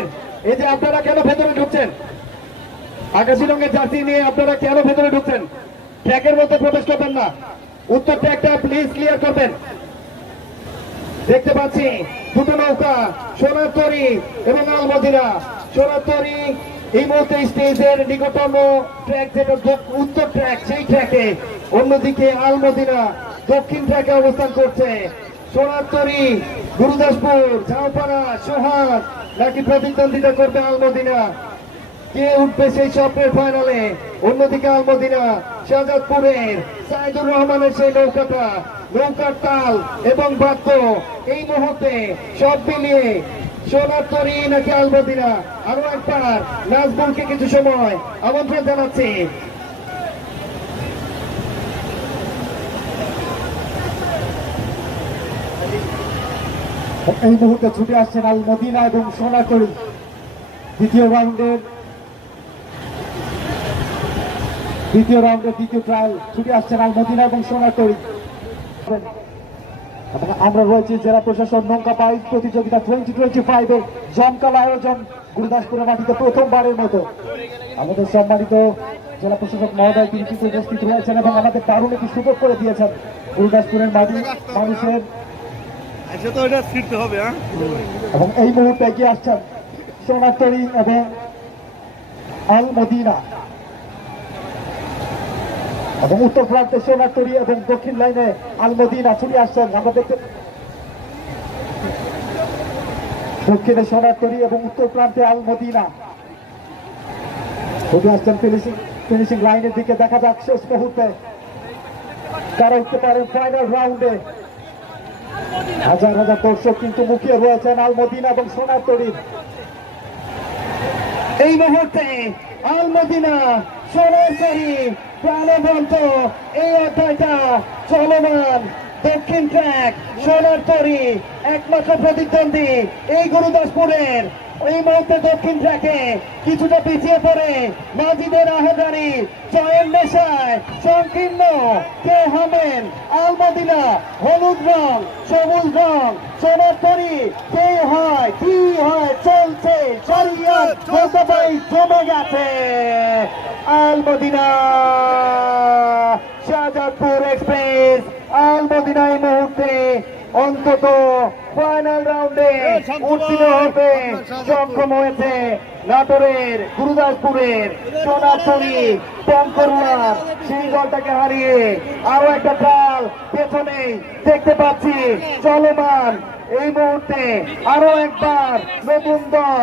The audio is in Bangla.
ঢুকছেন? এই যে আপনারা কেন ভেতরে ঢুকছেন? আকাশি রঙের জার্সি নিয়ে আপনারা কেন ভেতরে ঢুকছেন? ট্র্যাকের মধ্যে প্রবেশ করবেন না। উত্তর ট্র্যাকটা প্লিজ ক্লিয়ার করবেন। দেখতে পাচ্ছি দুটো নৌকা, সোনার তরী এবং আলমদিনা। সোনার তরী এই মুহূর্তে স্টেজের নিকটতম ট্র্যাক, যেটা উত্তর ট্র্যাক, সেই ট্র্যাকে। অন্যদিকে আলমদিনা দক্ষিণ ট্র্যাকে অবস্থান করছে। সোনার তরী গুরুদাসপুর, ঝাউপাড়া, সোহাগ নাকি প্রতিদ্বন্দ্বিতা করবে আলমদিনা? কে উঠবে সেই স্বপ্নের ফাইনালে? অন্যদিকে আলমদিনা শাহজাদপুরের সাইদুর রহমানের সেই নৌকাটা, নৌকার তাল এবং বাদ্য এই মুহূর্তে সব মিলিয়ে সোনার তরী নাকি আলমদিনা? আরো একবার নাজবুলকে কিছু সময় আমন্ত্রণ জানাচ্ছি। এই মুহূর্তে ছুটে আসছেন আলমদিনা এবং সোনার তরী। দ্বিতীয় রাউন্ডের দ্বিতীয় ট্রায়াল ছুটে আসছেন আলমদিনা এবং সোনার তরী। এবং আমরা রয়েছি জেলা প্রশাসন নৌকা বাইচ প্রতিযোগিতা 2025 এর জমকালো আয়োজন গুরুদাসপুরের মাটিতে প্রথমবারের মতো। আমাদের সম্মানিত জেলা প্রশাসক মহোদয় তিনি কিন্তু উপস্থিত রয়েছেন এবং আমাদের দারুণ একটি সুযোগ করে দিয়েছেন গুরুদাসপুরের মাটি মানুষের। এবং এই মুহূর্তে এগিয়ে আসছেন সোনার তরী এবং আলমদিনা, এবং উত্তর প্রান্তে সোনার তরী এবং দক্ষিণ লাইনে আলমদিনা ছুটে আসছেন। আমরা দেখতে দক্ষিণে সোনার তরী এবং উত্তর প্রান্তে আলমদিনা ছুটে আসছেন ফিনিশিং লাইনের দিকে। দেখা যাক শেষ মুহূর্তে কারা উঠতে পারেন ফাইনাল রাউন্ডে। হাজার হাজার দর্শক কিন্তু মুখিয়ে রয়েছেন আলমদিনা এবং সোনার তরীর। এই মুহূর্তে আলমদিনা সোনার তরী প্রাণবন্ত এই অধ্যায়টা চলমান। দক্ষিণ ট্র্যাক সোনার তরী একমাত্র প্রতিদ্বন্দ্বী এই গুরুদাসপুরের। এই মুহূর্তে দক্ষিণ ট্র্যাকে কিছুটা পিছিয়ে পড়ে মাজিদের আহ্বানি জয়ের নেশায় সংকীর্ণ কে হবেন আলমদিনা। হলুদ রং, সবুজ রং, সোনার তরী কে হয়, কি হয়, চলছে শরীয়ত মোতাবেক জমে গেছে। আলমদিনা শাহজাদপুর এক্সপ্রেস, আলমদিনা এই মুহূর্তে অন্তত ফাইনাল রাউন্ডে উত্তীর্ণ হতে সক্ষম হয়েছে। নাটোরের গুরুদাসপুরের সোনার তরী টঙ্করুয়ার সেই দলটাকে হারিয়ে আরো একটা দল পেছনে দেখতে পাচ্ছি চলমান। এই মুহূর্তে আরো একবার নতুন দল